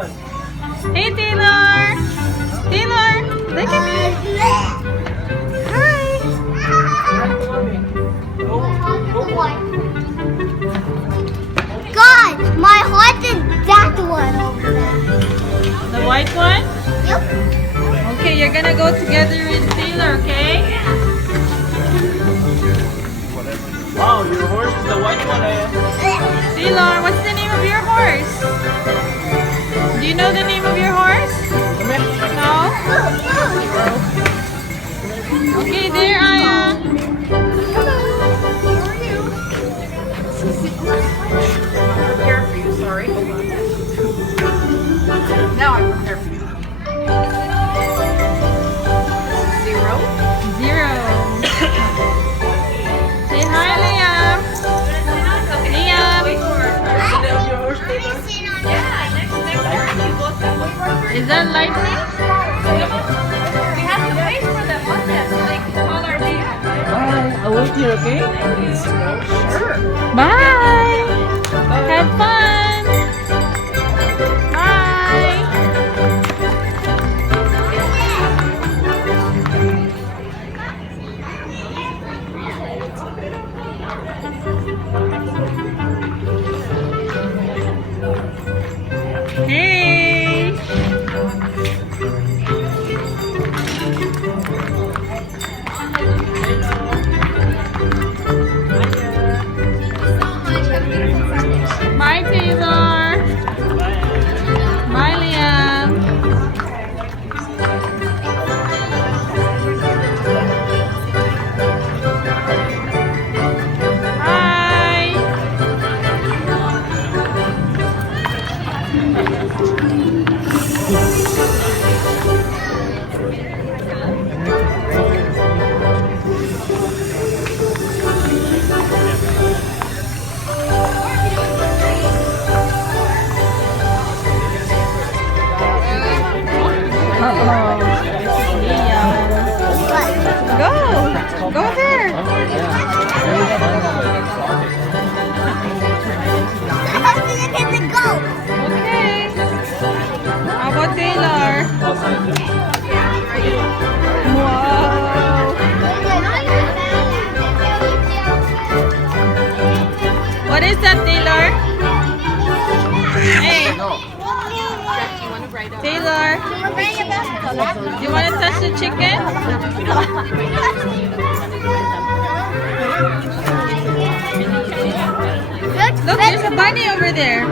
Hey Taylor! Taylor! Look at me! Hi! God, my heart is that one over there. The white one? Yep. Okay, you're gonna go together with Taylor, okay? Wow, your horse is the white one, Taylor, what's the name of your horse? Do you know the name of your horse? No? Okay, there, Aya. Prepare for you, sorry. Now I'm prepared for you. 0. 0. Say hi, Liam. Liam. Is that lightning? We have to wait for them, what's that? So they can call our name. Bye. I'll wait here, okay? Sure. Bye. Have fun. Bye. Hey. Bye, Taylor. Bye, Liam. Bye. Go. Go there. Okay. How about Taylor? Wow. What is that, Taylor? Hey, Taylor. Do you want to touch the chicken? Look, there's a bunny over there.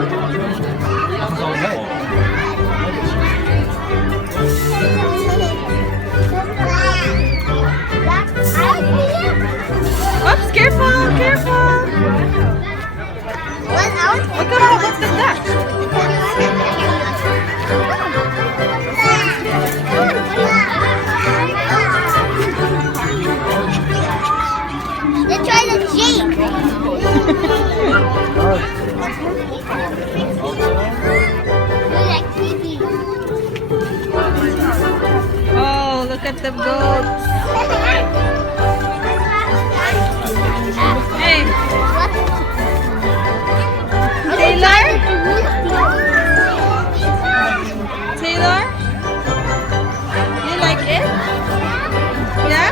Oops, careful, careful. What about the duck? Let's try the Jeep. Oh, look at the goats. Hey, Taylor? Taylor? You like it? Yeah?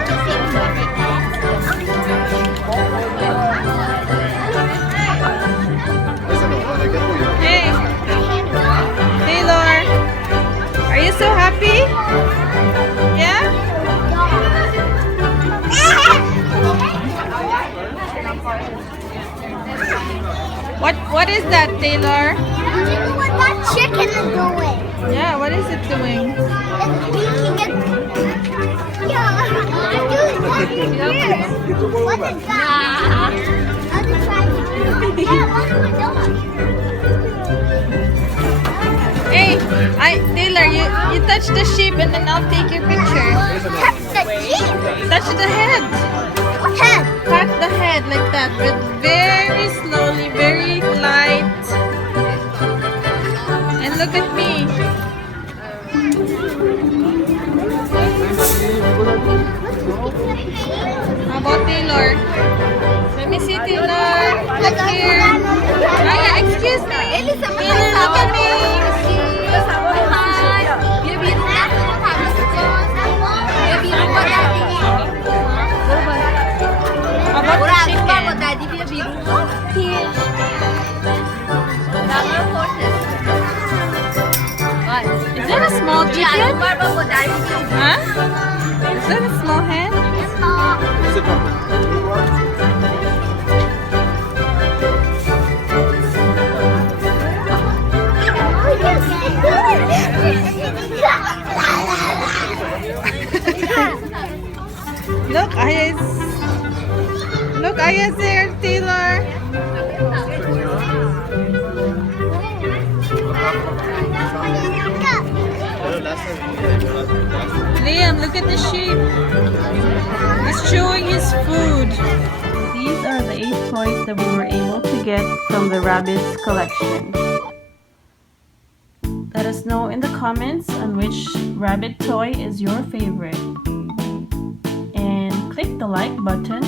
Hey, Taylor, are you so happy? Yeah? What is that, Taylor? You know what that chicken is doing? Yeah, what is it doing? It's peeking at... Yeah, it's doing weird. What is that? I'll just try it. Yeah, what's my dog? Hey, Taylor, you touch the sheep and then I'll take your picture. Touch the sheep. Touch the head. Head. Pat the head like that, but very slowly, very light. And look at me. How about Taylor? Let me see Taylor. Look here. Aya, excuse me. Taylor, look at me. that a small Yeah, chicken? yung barba ko dahil yung Huh? Is that a small hen? Look, Aya's there, Taylor. Liam, look at the sheep. He's chewing his food. These are the 8 toys that we were able to get from the rabbits collection. Let us know in the comments on which rabbit toy is your favorite. And click the like button